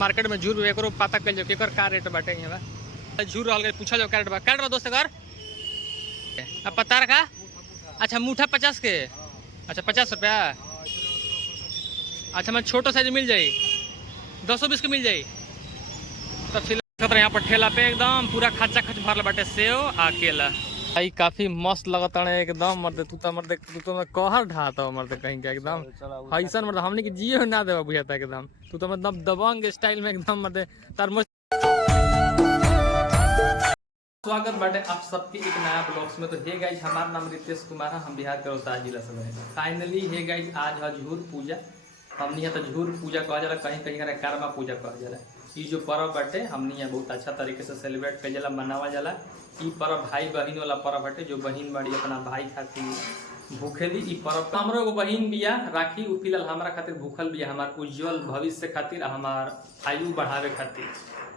Market में झूर एक पता कल जो केकर का रेट बाटे यहाँ झूर रहल पूछा जाओ कैरेट बा दोस्त घर अब पता रखा। अच्छा मुठा 50 के। अच्छा 50 रुपया। अच्छा मैं छोटो साइज मिल जाई 220 के मिल जाई। तो फिलहाल यहाँ पर ठेला पे एकदम पूरा खचा खच भरल बाटे सेव आ केला। भाई काफी मस्त लगता है एकदम मर्द तू तो कहर ढाता मर्द कहीं का एकदम ऐसा मर्द हमने की जियो ना देवा बुझाता एकदम तू तो मतलब दबंग स्टाइल में एकदम मर्द तार स्वागत बाटे आप सबके एक नया ब्लॉग्स में। तो हे गाइज हमारा नाम रितेश कुमार है, हम बिहार के रोहतास जिला से हैं। फाइनली हे गाइज आज है झूर पूजा। हमने यहाँ तो झूर पूजा कहा जाला, कहीं कहीं कर्मा पूजा कहा जाला। ये जो पर्व बाटे हमने यहाँ बहुत अच्छा तरीके से सेलिब्रेट कर जाला मनावा जाला। ई पर्व भाई बहन वाला पर्व बाटे जो बहन बड़ी अपना भाई खातिर भूखेली। ई पर्व हमरो एगो बहन बिया राखी उ फिलहाल हमारा खातिर भूखल बिया हमार उज्जवल भविष्य खातिर हमार आयु बढ़ावे खातिर।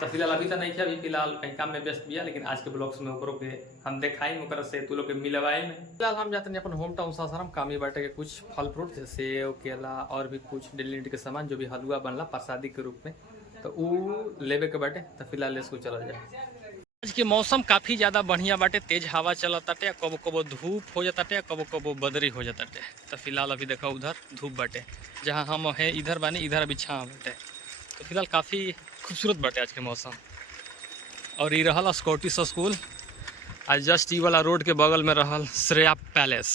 तो फिलहाल अभी तो नहीं किया, अभी फिलहाल कहीं काम में व्यस्त भी है, लेकिन आज के ब्लॉग्स में ओकरो के हम दिखाई ओकर से तू लोग के मिलवाए में। फिलहाल हम जाते हैं अपन होम टाउन सासाराम कामी बाटे के कुछ फल फ्रूट जैसे सेव केला और भी कुछ डेली नीड के सामान जो भी हलवा बनला प्रसादी के रूप में तो वो लेवे के बाटे। तो फिलहाल इसको चला जाए। आज के मौसम काफ़ी ज़्यादा बढ़िया बाटे, तेज हवा चलताटे, कबो कबो धूप हो जाताटे, कबो कबो बदरी हो जाताटे। तो फिलहाल अभी देखो उधर धूप बाटे, जहाँ हम है इधर बानी इधर अभी छाँव बाटे। तो फिलहाल काफ़ी खूबसूरत बाटे आज के मौसम। और ये रहल स्कॉटिश स्कूल आज जस्ट ई वाला रोड के बगल में रहल श्रेया पैलेस।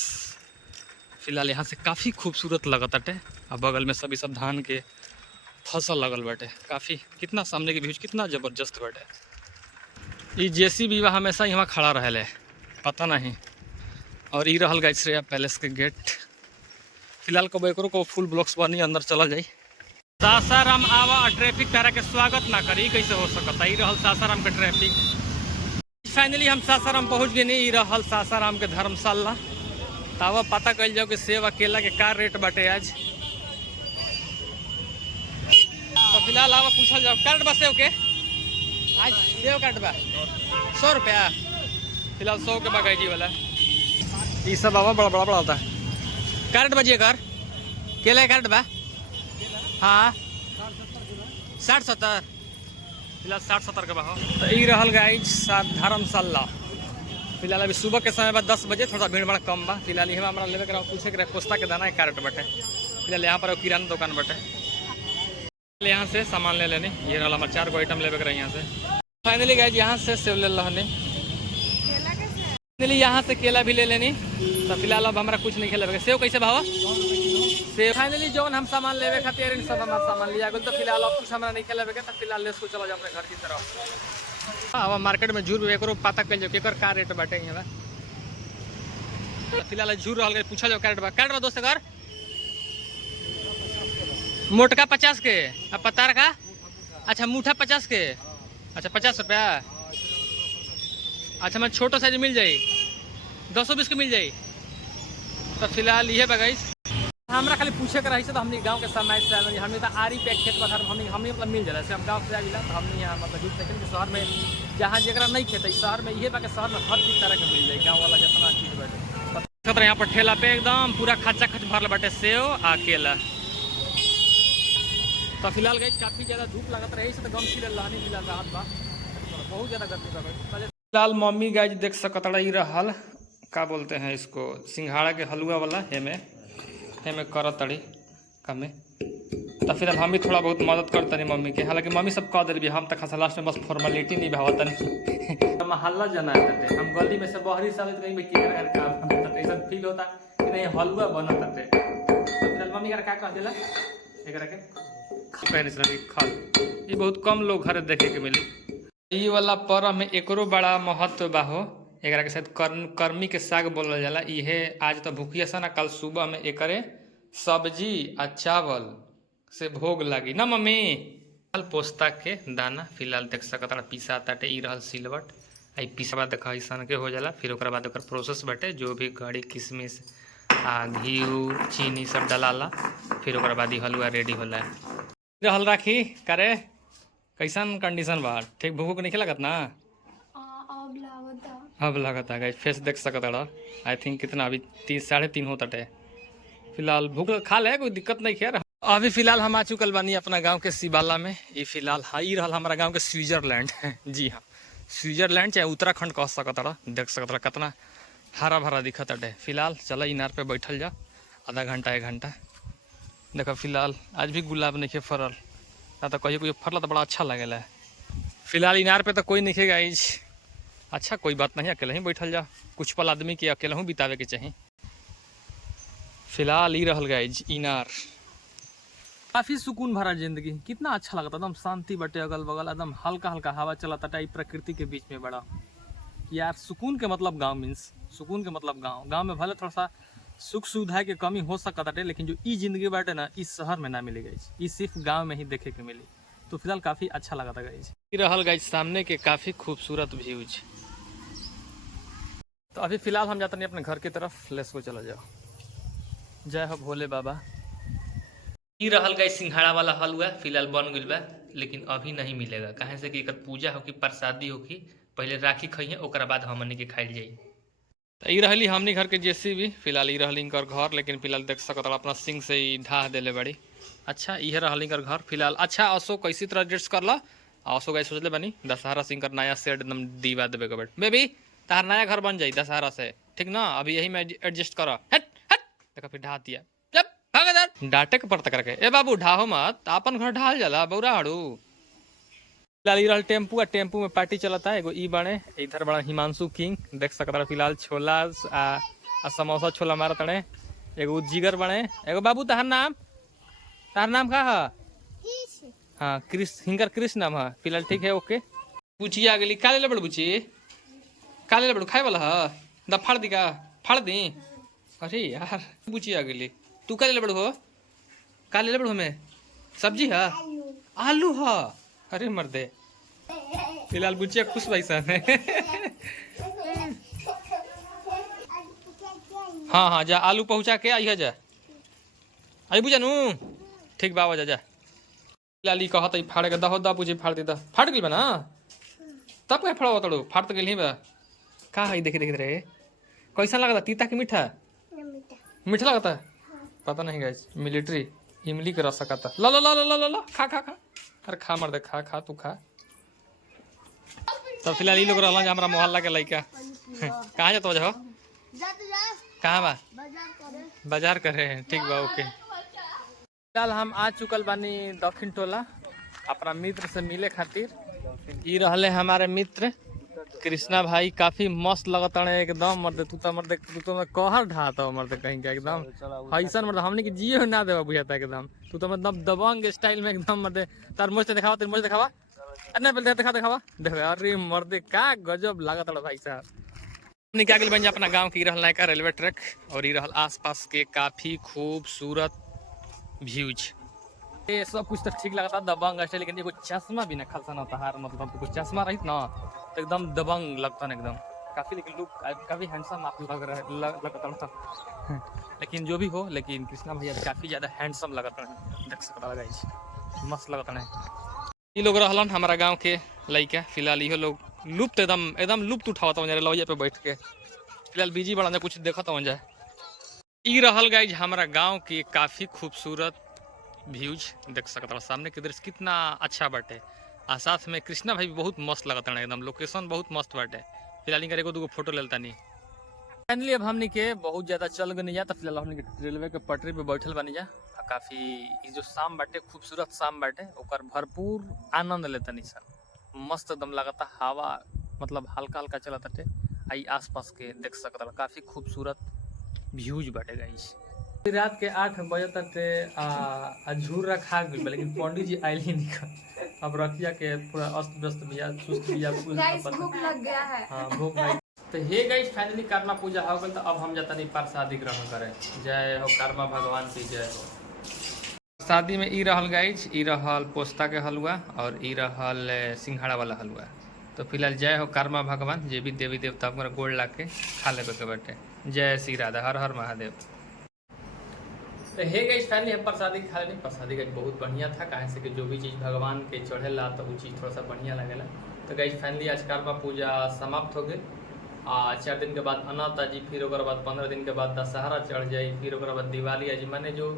फिलहाल यहाँ से काफ़ी खूबसूरत लगताटे और बगल में सभी सब धान के फसल लगल बाटे। काफ़ी कितना सामने के व्यूज कितना ज़बरदस्त बाटे। ये जेसीबी हमेशा यहाँ खड़ा रहले पता नहीं। और ये रहल गाइस श्रेया पैलेस के गेट। फिलहाल कब एक को फुल ब्लॉक्स बनी अंदर चला जाए। सासाराम आवा ट्रैफिक तारा के स्वागत ना करी कैसे हो सकता। ये रहल सासाराम के ट्रैफिक। फाइनली हम सासाराम पहुँच गए। नहीं रहल सासाराम के धर्मशाला। तावा पता कल जाओ कि सेव अकेला के का रेट बाटे आज। तो फिलहाल आवा पूछल जाओ कार्ड बा सेव के आज सेव कार्ड बा 100 रुपया। फिलहाल 100 के बागाई जी वाला ये सब आवा बड़ा बड़ा होता है। कार्ड बजिए कर केला कार्ड बा हाँ 60-70 फिलहाल 60-70 के बाहो। तो ये रहल गाइज धर्मशाला। फिलहाल अभी सुबह के समय बा 10 बजे थोड़ा भीड़ भाड़ कम बा। फिलहाल यहाँ हमारा लेवे के पूछे के पोस्ता के दाना कार्ड बटे। फिलहाल यहाँ पर किराना दुकान बटे, यहाँ से सामान ले लेने। ये रहल हमारे 4 गो आइटम लेवे के रहे यहाँ से। फाइनली गाइज यहाँ से सेव ले रहने। फाइनली यहाँ से केला भी ले लेनी। तो फिलहाल अब हमारा कुछ नहीं खेले। सेव कैसे भावा सेव। फाइनली जौन हम सामान लेवे खातिर सब हमारा सामान लिया गया। तो फिलहाल अब कुछ हमारा नहीं खेले तो फिलहाल लेस को चला जाओ अपने घर की तरफ। अब मार्केट में झूर एक पता कल जो केकर का रेट बाटे यहाँ। फिलहाल झूर रहल पूछा जाओ कैरेट बा दोस्त घर मोटका 50 के। अब पता रखा। अच्छा मुठा 50 के। अच्छा 50 रुपया। अच्छा मैं छोटो साइज मिल जाई 220 के मिल जाई। तो फिलहाल ये बगाइस हमरा खाली पूछे के रही से। तो हमने गांव के समय से हमने तो आरी पे खेत बधार हमने मतलब मिल जाला से हम गांव से आइला। तो हमने यहाँ मतलब जुट सकें कि शहर में जहाँ जरा नहीं खेते शहर में ये बाकी शहर में हर चीज़ तरह के मिल जाए गाँव वाला जितना चीज़ बाटे। यहाँ पर ठेला पे एकदम पूरा खचा खच भरल बाटे सेव आ केला। तो फिलहाल गई काफ़ी ज़्यादा धूप लगत रही से तो गम खिल रहनी फिलहाल राहत बा बहुत ज़्यादा गर्मी बा। फिलहाल मम्मी गाइज देख सकता रही रहल का बोलते हैं इसको सिंघाड़ा के हलवा वाला हेमे करत तड़ी कमे। तो फिलहाल हम भी थोड़ा बहुत मदद करते नहीं मम्मी के। हालांकि मम्मी सब कह दे हम तक लास्ट में बस फॉर्मेलिटी नहीं भावता नहीं महल्ला जना है। हम गली में से बहरी साल कहीं में ऐसा फील होता कि नहीं हलवा बनत है। तो फिलहाल मम्मी का कह दिला खल ये बहुत कम लोग घर देखे के मिली। ये वाला पर्व में एकरो बड़ा महत्व बा हो। एकरा के साथ कर्मी के साग बोलल जाला। इहे आज तो भूखिया सा ना कल सुबह में एकरे सब्जी आ चावल से भोग लागी ना मम्मी। पोस्ता के दाना फिलहाल देख सकता पीसा ताटे। ई रहल सिलवट आई पीसवा देखा ऐसा के हो जाला। फिर ओकरा बाद ओकर प्रोसेस बाटे जो भी घड़ी किशमिश आ घी चीनी सब डलाला। फिर ओकरा बाद हलवा रेडी होला। रहल राखी करे कैसन कंडीशन बा ठीक भूख नहीं लगत ना अब लगता है। फेस देख सकता आई थिंक कितना अभी 3 साढ़े 3 होता है। फिलहाल भूख खा ले कोई दिक्कत नहीं खैर। अभी फिलहाल हम आ चुकल बानी अपना गांव के शिवाला में। ये फिलहाल हाँ ही रहा हमारा गांव के स्विट्जरलैंड जी हाँ, स्विट्जरलैंड चाहे उत्तराखंड कह सकत रहा। देख सकत रहा कितना हरा भरा दिखत है। फिलहाल चल इनार पे बैठल जा आधा घंटा 1 घंटा। देखो फिलहाल आज भी गुलाब नहीं फरल, ना तो कहिए कोई फरल तो बड़ा अच्छा लगेला। फिलहाल इनार पे तो कोई नहीं गाइज। अच्छा कोई बात नहीं, अकेले ही बैठल जा। कुछ पल आदमी के अकेले ही बितावे के चाहिए। फिलहाल ही रहल गाइज इनार। काफी सुकून भरा जिंदगी, कितना अच्छा लगता, एकदम शांति बटे, अगल बगल एकदम हल्का हल्का हवा चलता टाइप, प्रकृति के बीच में बड़ा यार सुकून के मतलब गांव मीन्स सुकून के मतलब गांव। गांव में भले थोड़ा सा सुख सुविधा के कमी हो सकता है, लेकिन जो ई जिंदगी बाटे ना इस शहर में ना मिलेगा, ये सिर्फ गांव में ही देखे के मिली। तो फिलहाल काफी अच्छा लगा था गाइज। रहल गाइज सामने के काफी खूबसूरत व्यूज। तो अभी फिलहाल हम जाते नहीं अपने घर की तरफ। लेट्स गो, चला जाओ। जय हो भोले बाबा। ई रहल गाइज सिंघाड़ा वाला हलवा फिलहाल बन गइल बा, लेकिन अभी नहीं मिलेगा। काहे से कि एकर पूजा होगी, प्रसादी होगी, पहले राखी खाइए ओकरा बाद हमनी के खाइल जाई। तो ई रहली हमनी घर के जेसीबी। फिलहाल ई रहली इनकर घर, लेकिन फिलहाल देख सकत अपना सिंह से ही ढाह देले बड़ी। अच्छा इहे रहल इनकर घर फिलहाल। अच्छा अशोक कैसी तरह एडजस्ट कर ला। अशोक गाइज सोचले बनी दशहरा से इनकर नया सेट एकदम दीवा देवे के बेट। बेबी तार नया घर बन जाई दशहरा से, ठीक ना? अभी यही में एडजस्ट कर। हट हट देखा फिर ढा दिया। डांटे के पड़ता करके। ए बाबू ढाहो मत, अपन घर ढाल जाला बौरा हड़ू। फिलहाल टेम्पू टेम्पू में पार्टी चलता है। एगो ई बने इधर बड़ा हिमांशु किंग देख सकता। फिलहाल छोला आ समोसा छोला मारा तड़े। एगो जिगर बने। एगो बाबू तहार नाम का है? हाँ हिंकर कृष्ण नाम है। फिलहाल ठीक है, ओके। बुची आ गई। का ले बड़ बुची, का ले बड़ू खाए वाला है? द फाड़ दी का, फाड़ दी। अरे यार बुची आ गई। तू का ले बड़ू हो? का ले बड़ू हमें? सब्जी है? आलू है? अरे मर्दे। फिलहाल बुचिया खुश भाई सन। हाँ हाँ जा आलू पहुंचा के आई है। जा आई बुझा नू, ठीक बाबा जा जा। फिलहाल कहत फाड़े के दहो दा बुझी फाड़ दी। दा फाड़ गई बा ना, तब क्या फड़ा तड़ू? फाड़ तो गई बा। का है देखे देखे रहे कैसा लगता? तीता की मीठा? मीठा लगता है? पता नहीं गाइस। मिलिट्री इमली के रस खाता। ला ला ला ला ला ला खा खा खा। अरे खा मर दे, खा खा तू खा। तो फिलहाल ये लोग रहा हमारा मोहल्ला के लड़का। कहाँ जाता हो? कहाँ बा? बाजार कर रहे हैं, ठीक बा ओके। फिलहाल हम आ चुकल बानी दक्षिण टोला अपना मित्र से मिले खातिर। ये रहले हमारे मित्र कृष्णा भाई। काफी मस्त लगता है एकदम। मर्द तू तो कहर ढाता मर्द कहीं का एकदम ऐसा मर्द हमने की जियो ना देवा बुझाता एकदम। तू तो मतलब दबंग स्टाइल में एकदम मर्द। तार मुझसे दिखावा, तेरे मुझसे दिखावा। अरे पहले दिखावा देखो। अरे मर्द का गजब लागत भाई साहब। हमने क्या बन जा अपना गाँव की रहल नयका रेलवे ट्रैक और ये रहल आस पास के काफी खूबसूरत व्यूज। ये सब कुछ तो ठीक लगता दबंग स्टाइल, लेकिन ये चश्मा भी ना खालसा ना हार मतलब कुछ चश्मा रही ना तो एकदम दबंग लगता ना एकदम काफी। लेकिन लुक काफी हैंडसम आप लग रहा लगता था। लेकिन जो भी हो, लेकिन कृष्णा भैया काफी ज्यादा हैंडसम लगता है। देख सकता है मस्त लगता है। ये लोग रहलन हमारा गांव के लड़का। फिलहाल ये लोग लुप्त एकदम लुप्त उठावता हूँ लौजा पे बैठ के। फिलहाल बिजी बड़ा कुछ देखता हूँ जाए। ई रहल गाइज हमारा गाँव की काफी खूबसूरत व्यूज देख सकता है। सामने के दृश्य कितना अच्छा बाटे आ साथ में कृष्णा भाई भी बहुत मस्त लगता है एकदम। लोकेशन बहुत मस्त बाटे। फिलहाल इनका एगो दूगो फोटो लेता नहीं। फाइनली अब हमनी के बहुत ज्यादा चल गई जा। तो फिलहाल हमनी के रेलवे के पटरी पे बैठल बनी जा। काफी जो शाम बाटे खूबसूरत शाम बाटे ओकर भरपूर आनंद लेता नहीं सर। मस्त एकदम लगता हवा मतलब हल्का हल्का चलता। आई आस पास के देख सकता काफी खूबसूरत व्यूज बाटे गाइस। रात के 8 बजे तक झूर रखा गई, लेकिन पंडित जी आयल ही नहीं। अब रखिया के पूरा अस्त व्यस्त बिया सुस्त बिया भूख लग गया है। हाँ भूख नहीं। तो हे गाइस फाइनली कर्मा पूजा हो गई। तो अब हम जाता नहीं प्रसादी ग्रहण करें। जय हो कर्मा भगवान की जय हो। शादी में ई रहल गाइस, ई रहल पोस्ता के हलवा और ई रहल सिंघाड़ा वाला हलवा। तो फिलहाल जय हो कर्मा भगवान, जे भी देवी देवता हमारा गोड़ ला के खा लेवे के बाटे। जय श्री राधा, हर हर महादेव। तो हे गाइस फाइनली हम प्रसादी खा लेनी। प्रसादी का बहुत बढ़िया था, काहे से कि जो भी चीज़ भगवान के चढ़ेला तो वो चीज़ थोड़ा सा बढ़िया लगेला। तो गाइस फाइनली आज कर्मा पूजा समाप्त हो गई। 4 दिन के बाद अनंत जी, फिर ओकर बाद 15 दिन के बाद दशहरा चढ़ जाए, फिर ओकर बाद दिवाली आज। माने जो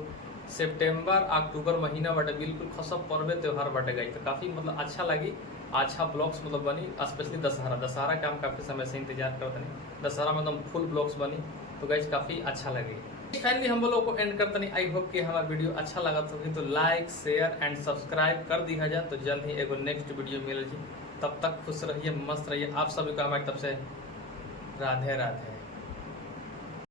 सितंबर अक्टूबर महीना बाटे, बिल्कुल खसब पर्व त्यौहार बाटे गाइज। तो काफ़ी मतलब अच्छा लगी, अच्छा ब्लॉग्स मतलब बनी, स्पेशली दशहरा का हम काफ़ी समय से इंतजार करते नहीं, दशहरा में एकदम फुल ब्लॉग्स बनी, तो गाइज काफ़ी अच्छा लगे। फाइनली हम लोग को एंड करते नहीं। आई होप कि हमारा वीडियो अच्छा लगा तो लाइक शेयर एंड सब्सक्राइब कर दिया जाए। तो जल्द ही एगो नेक्स्ट वीडियो मिल जी, तब तक खुश रहिए, मस्त रहिए। आप सभी को हमारी तरफ से राधे राधे।